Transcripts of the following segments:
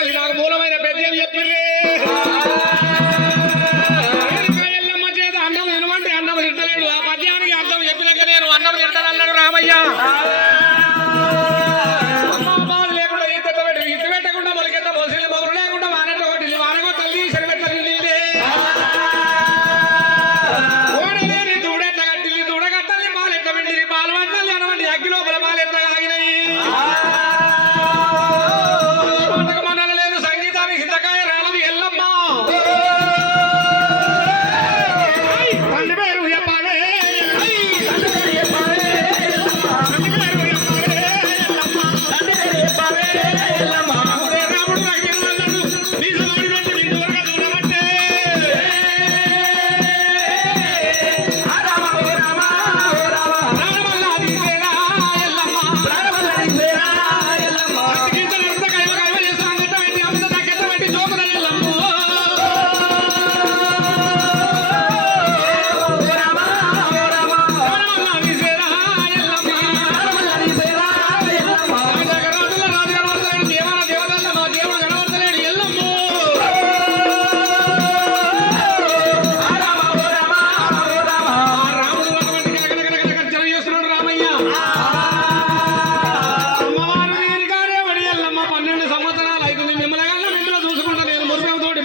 కలిసి నాకు మూలమైన పెద్ద చెప్పిర్రే ఎల్లమ్మ చేత అన్నం వినమంటే అన్నం తింటలేడు ఆ పద్యానికి అర్థం చెప్పినాక నేను అన్నం తింటానన్నాడు రామయ్య లేకుండా ఈత పెట్టకుండా మొలకెత్త పోసింది మొదలు లేకుండా వానెట్ట కొట్టింది వానగో తల్లి సరిపెట్ల తిండి ఓడలేని దూడెట్ల కట్టింది దూడ కట్టాలి పాలెట్ల పెట్టింది పాలు పట్టాలి అనవండి అగ్గి లోపల పాలెట్ల ఆగినాయి మనలు లేదు సంగీతానికి హితకాయ రాలదు ఎల్లమ్మ తండ్రి పేరు చెప్పాలే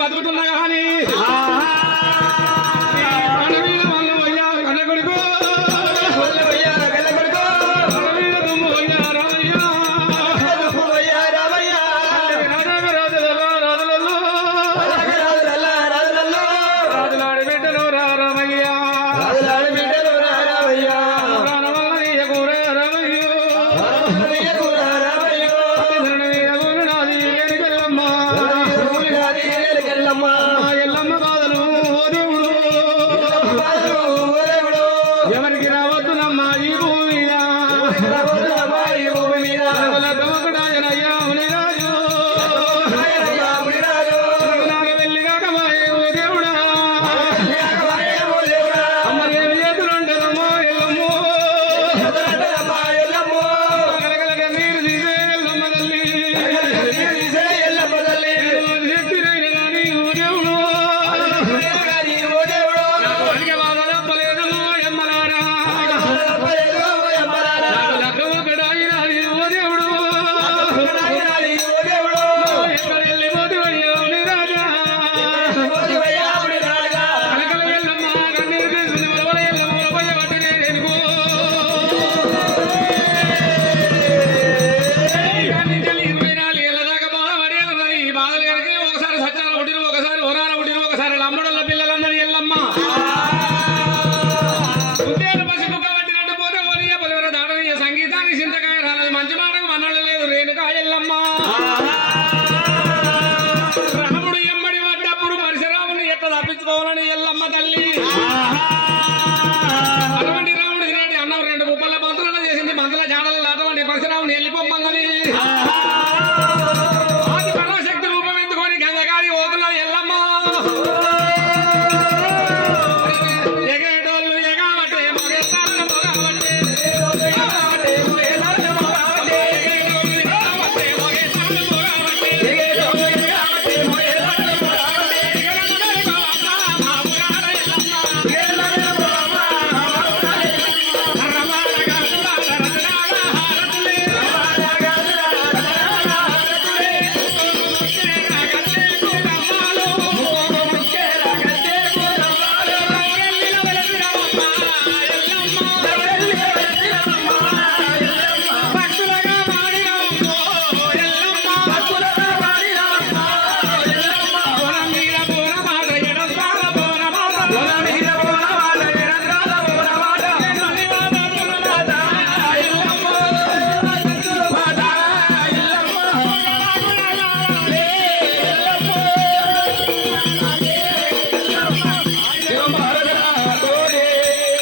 బతుకుతున్నాగా